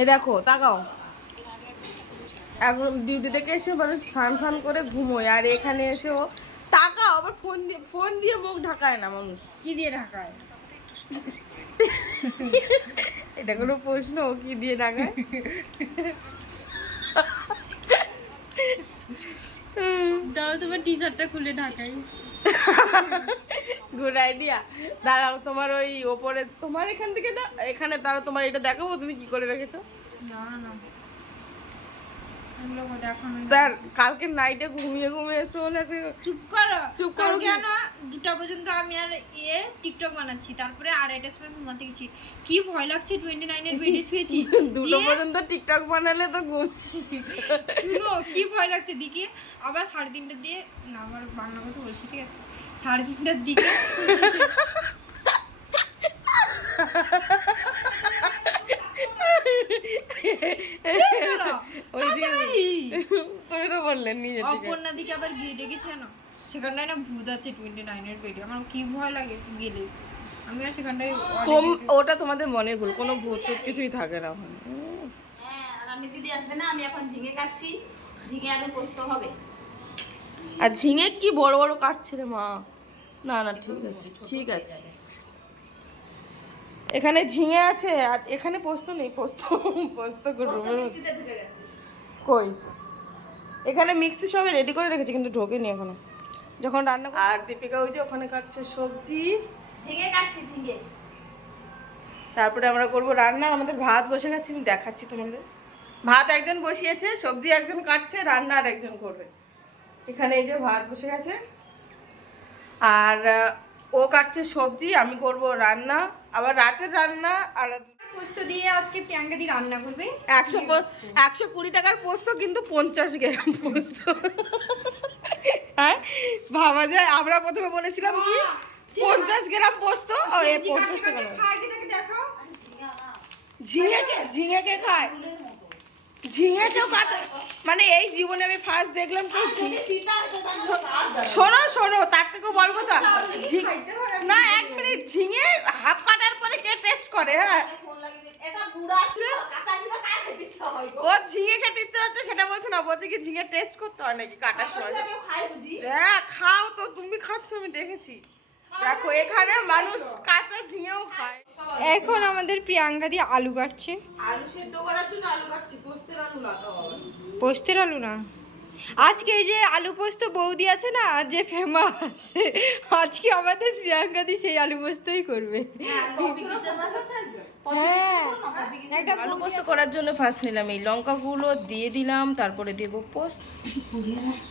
এই দেখো তাকাও, এখন ডিউটি থেকে এসে মানুষ স্নান ফান করে ঘুমোয়, আর এখানে এসেও তাকাও আবার ফোন দিয়ে মুখ ঢাকায় না মানুষ। কি দিয়ে ঢাকায়? এটা কোনো প্রশ্ন? কি দিয়ে ঢাকায়? দাও তোমার টি শার্টটা খুলে ঢাকাই। Good idea. দাঁড়াও, তোমার ওই ওপরে, তোমার এখান থেকে এখানে দাঁড়াও, তোমার এটা দেখাবো তুমি কি করে রেখেছো। না না, এগুলো দেখো না। তার কালকে নাইটে ঘুমিয়ে ঘুমিয়ে এসো না। চুপ করো, চুপ করো কেন? 2টা পর্যন্ত আমি আর টিকটক বানাচ্ছি, তারপরে 2:30টার সময় ঘুমাতে গেছি। কি ভয় লাগছে, 29 এর বেডে শুয়েছি। 2টো পর্যন্ত টিকটক বানালে তো ঘুম। শুনো কি ভয় লাগছে দিকে, আবার 3:30টার দিয়ে, না আমার বাংলা কথা বলছি ঠিক আছে, 3:30টার দিকে তুমি তো বললে নিজে থেকে। অপর্ণা দিকে আবার গিয়ে ডেকেছে না, সেখানটায় না ভূত আছে 29 এর বেডে। আমার কি ভয় লাগে গেলে, আমি আর সেখানটায় ওটা তোমাদের মনের ভুল, কোনো ভূত টুত কিছুই থাকে না ওখানে। রানী দিদি আসবে না, আমি এখন ঝিঙে কাটছি, ঝিঙে আলু পোস্ত হবে। আর ঝিঙে কি বড় বড় কাটছে রে মা। না না ঠিক আছে ঠিক আছে। এখানে ঝিঙে আছে আর এখানে পোস্ত নেই। পোস্ত পোস্ত করবো কই? এখানে মিক্সি সবে রেডি করে রেখেছি কিন্তু ঢোকেনি এখনো, যখন রান্না। আর দীপিকা ওই যে ওখানে কাটছে সবজি, ঝিঙে কাটছি ঝিঙে। তারপরে আমরা করব রান্না। আমাদের ভাত বসে গেছে, আমি দেখাচ্ছি তোমাদের। ভাত একজন বসিয়েছে, সবজি একজন কাটছে, রান্না আর একজন করবে। এখানে এই যে ভাত বসে গেছে, আর ও কাটছে সবজি, আমি করব রান্না। আবার রাতের রান্না আলাদা। পোস্ত দিয়ে আজকে প্রিয়াঙ্কা দি রান্না করবে। 120 টাকার পোস্ত, কিন্তু 50 গ্রাম পোস্ত। হ্যাঁ ভাবা যায়। আমরা প্রথমে বলেছিলাম কি 50 গ্রাম পোস্ত, 50 টাকা। ঝিঙে খায়, ঝিঙে কেউ কাটে মানে এই জীবনে আমি ফার্স্ট দেখলাম কেউ। শোনো শোনো, তার থেকেও বড় কথা, না 1 মিনিট, ঝিঙে হাফ কাটার পরে কে টেস্ট করে? হ্যাঁ ও ঝিঙে খেতে ইচ্ছে হচ্ছে সেটা বলছে না, বলছে কি ঝিঙে টেস্ট করতে হয় নাকি কাটার সময়। হ্যাঁ খাও তো, তুমি খাচ্ছ আমি দেখেছি। দেখো এখানে মানুষ কাঁচা ঝিঙেও খায়। এখন আমাদের প্রিয়াঙ্কা দি আলু কাটছে। আলু সেদ্ধ করার জন্য আলু কাটছি, পোস্তের আলু না তো। পোস্তের আলু না, আজকে এই যে আলু পোস্ত বৌদি আছে না যে ফেমাস, আজকে আমাদের প্রিয়াঙ্কা দি সেই আলু পোস্তই করবে। হ্যাঁ একটা আলু পোস্ত করার জন্য ফার্স্ট নিলাম এই লঙ্কাগুলো দিয়ে দিলাম, তারপরে দেবো পোস্ত।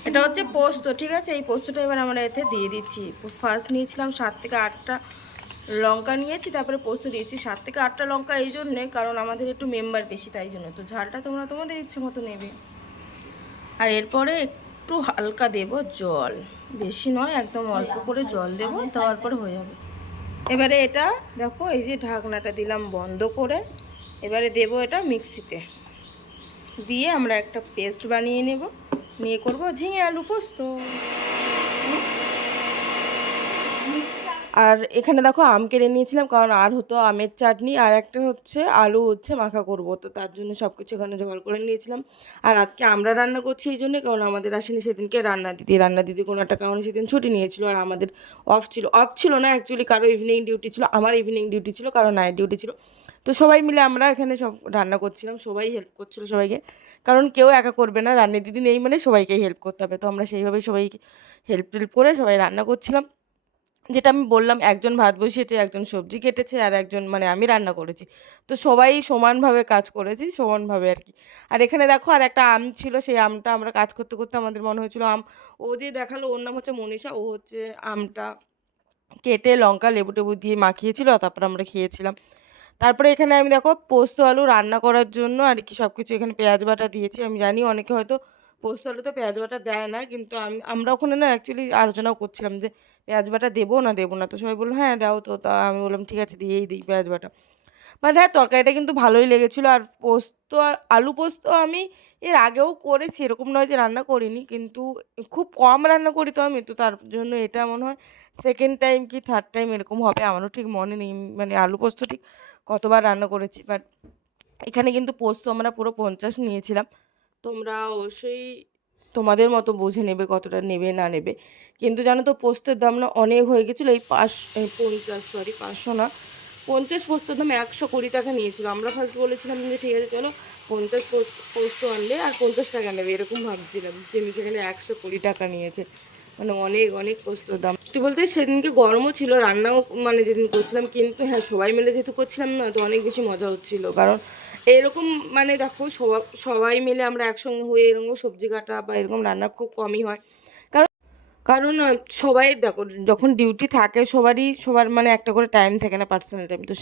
এটা হচ্ছে পোস্ত, ঠিক আছে। এই পোস্তটা এবার আমরা এতে দিয়ে দিচ্ছি। ফার্স্ট নিয়েছিলাম 7 থেকে 8টা লঙ্কা নিয়েছি, তারপরে পোস্ত দিয়েছি 7 থেকে 8টা লঙ্কা, এই জন্যে কারণ আমাদের একটু মেম্বার বেশি, তাই জন্য। তো ঝালটা তোমরা তোমাদের ইচ্ছে মতো নেবে। আর এরপরে একটু হালকা দেব জল, বেশি নয়, একদম অল্প করে জল দেবো, তারপরে হয়ে যাবে। এবারে এটা দেখো, এই যে ঢাকনাটা দিলাম বন্ধ করে, এবারে দেব এটা মিক্সিতে দিয়ে আমরা একটা পেস্ট বানিয়ে নেব, নিয়ে করব ঝিঙে আলু পোস্ত। আর এখানে দেখো আম কেটে নিয়েছিলাম, কারণ আর হতো আমের চাটনি, আর একটা হচ্ছে আলু মাখা করব, তো তার জন্য সব কিছু এখানে জোগাড় করে নিয়েছিলাম। আর আজকে আমরা রান্না করছি এই জন্যে, কারণ আমাদের আসেনি সেদিনকে রান্না দিদি কোনো একটা কারণে সেদিন ছুটি নিয়েছিল, আর আমাদের অফ ছিল না অ্যাকচুয়ালি, কারো ইভিনিং ডিউটি ছিল, আমার ইভিনিং ডিউটি ছিল, কারো নাইট ডিউটি ছিল। তো সবাই মিলে আমরা এখানে সব রান্না করছিলাম, সবাই হেল্প করছিল সবাইকে, কারণ কেউ একা করবে না, রান্না দিদি নেই মানে সবাইকেই হেল্প করতে হবে। তো আমরা সেইভাবেই সবাইকে হেল্প করে সবাই রান্না করছিলাম। যেটা আমি বললাম, একজন ভাত বসিয়েছে, একজন সবজি কেটেছে, আর একজন মানে আমি রান্না করেছি। তো সবাই সমানভাবে কাজ করেছি, সমানভাবে আর কি। আর এখানে দেখো আর একটা আম ছিল, সেই আমটা আমরা কাজ করতে করতে আমাদের মনে হয়েছিল ও যে দেখালো, ওর নাম হচ্ছে মনীষা, ও হচ্ছে আমটা কেটে লঙ্কা লেবু টেবু দিয়ে মাখিয়েছিল, তারপর আমরা খেয়েছিলাম। তারপরে এখানে আমি দেখো পোস্ত আলু রান্না করার জন্য আর কি সব কিছু এখানে পেঁয়াজ বাটা দিয়েছি। আমি জানি অনেকে হয়তো পোস্ত আলুতে পেঁয়াজ বাটা দেয় না, কিন্তু আমরা ওখানে না অ্যাকচুয়ালি আলোচনাও করছিলাম যে পেঁয়াজ বাটা দেবো না। তো সবাই বললো হ্যাঁ দাও, তো তা আমি বললাম ঠিক আছে দিয়েই দিই পেঁয়াজ বাটা। বাট হ্যাঁ তরকারিটা কিন্তু ভালোই লেগেছিলো। আর পোস্ত আর আলু পোস্ত আমি এর আগেও করেছি, এরকম নয় যে রান্না করিনি, কিন্তু খুব কম রান্না করি তো আমি, তো তার জন্য এটা মনে হয় সেকেন্ড টাইম কি থার্ড টাইম এরকম হবে, আমারও ঠিক মনে নেই মানে আলু পোস্ত ঠিক কতবার রান্না করেছি। বাট এখানে কিন্তু পোস্ত আমরা পুরো 50 নিয়েছিলাম। তোমরা অবশ্যই তোমাদের মতো বুঝে নেবে কতটা নেবে না নেবে। কিন্তু জানো তো পোস্তের দাম না অনেক হয়ে গেছিলো। এই 500 না, 50 পোস্তর দাম 120 টাকা নিয়েছিল। আমরা ফার্স্ট বলেছিলাম যে ঠিক আছে চলো 50 পোস্ত আনলে আর 50 টাকা নেবে এরকম ভাবছিলাম, কিন্তু সেখানে 120 টাকা নিয়েছে। মানে অনেক অনেক পোস্তর দাম। সত্যি বলতে সেদিনকে গরমও ছিল, রান্নাও মানে যেদিন করছিলাম, কিন্তু হ্যাঁ সবাই মিলে যেহেতু করছিলাম না তো অনেক বেশি মজা হচ্ছিলো। কারণ এরকম মানে দেখো সবাই মিলে আমরা একসঙ্গে হয়ে এরকম সবজি কাটা বা এরকম রান্না খুব কমই হয়। কারণ কারণ সবাই দেখো যখন ডিউটি থাকে সবার মানে একটা করে টাইম থাকে না, পার্সোনাল টাইম, তো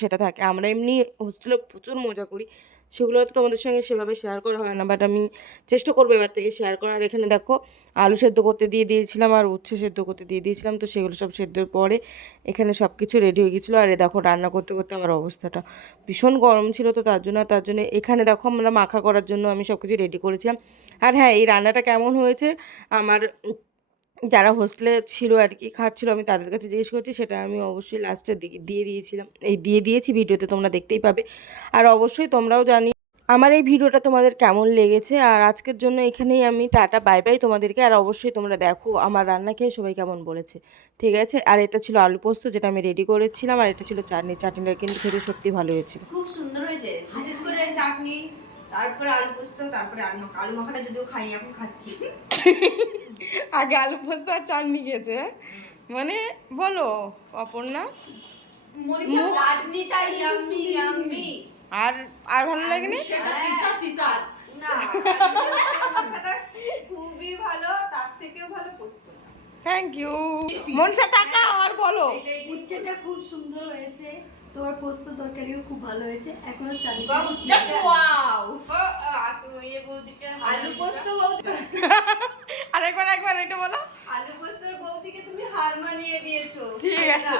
সেটা থাকে। আমরা এমনি হোস্টেলে প্রচুর মজা করি, সেগুলো তো তোমাদের সঙ্গে সেভাবে শেয়ার করা হয় না, বাট আমি চেষ্টা করবো এবার থেকে শেয়ার করার। এখানে দেখো আলু সেদ্ধ করতে দিয়ে দিয়েছিলাম আর উচ্ছে সেদ্ধ করতে দিয়ে দিয়েছিলাম, তো সেগুলো সব সেদ্ধর পরে এখানে সব কিছু রেডি হয়ে গেছিলো। আর দেখো রান্না করতে করতে আমার অবস্থাটা ভীষণ গরম ছিল, তো তার জন্য এখানে দেখো আমরা মাখা করার জন্য আমি সব কিছু রেডি করেছিলাম। আর হ্যাঁ এই রান্নাটা কেমন হয়েছে আমার যারা হোস্টেলে ছিল আর কি খাচ্ছিলো, আমি তাদের কাছে জিজ্ঞেস করছি, সেটা আমি অবশ্যই লাস্টের দিকে দিয়ে দিয়েছি ভিডিওতে, তোমরা দেখতেই পাবে। আর অবশ্যই তোমরাও জানি আমার এই ভিডিওটা তোমাদের কেমন লেগেছে। আর আজকের জন্য এখানেই আমি টাটা বাই বাই তোমাদেরকে। আর অবশ্যই তোমরা দেখো আমার রান্না খেয়ে সবাই কেমন বলেছে, ঠিক আছে। আর এটা ছিল আলু পোস্ত যেটা আমি রেডি করেছিলাম, আর এটা ছিল চাটনিটা কিন্তু খেতে সত্যি ভালো হয়েছিল। খুব সুন্দর হয়েছে, বিশেষ করে চাটনি, তারপরে আলু পোস্ত, তারপরে আলু মাখাটা যদিও খাইনি, এখন খাচ্ছি। আগে আলু পোস্ত আর চাটনি খেয়েছে, মানে বলো অপর্ণা। মরিচের চাটনিটা ইয়াম্মি ইয়াম্মি। আর আর ভালো লাগেনি? সেটা তিতা তিতা না, আলু মাখাটা খুবই ভালো, তার থেকেও ভালো পোস্ত। Thank you. মনসা তাকাও আর বলো। উচ্ছেটা খুব সুন্দর হয়েছে, তোমার পোস্ত তরকারিও খুব ভালো হয়েছে, এখনো চালু জাস্ট ওয়াও। আলু পোস্ত বৌদি, আরেকবার এটা বলো। আলু পোস্তর বৌদিকে তুমি হার মানিয়ে দিয়েছো। ঠিক আছে।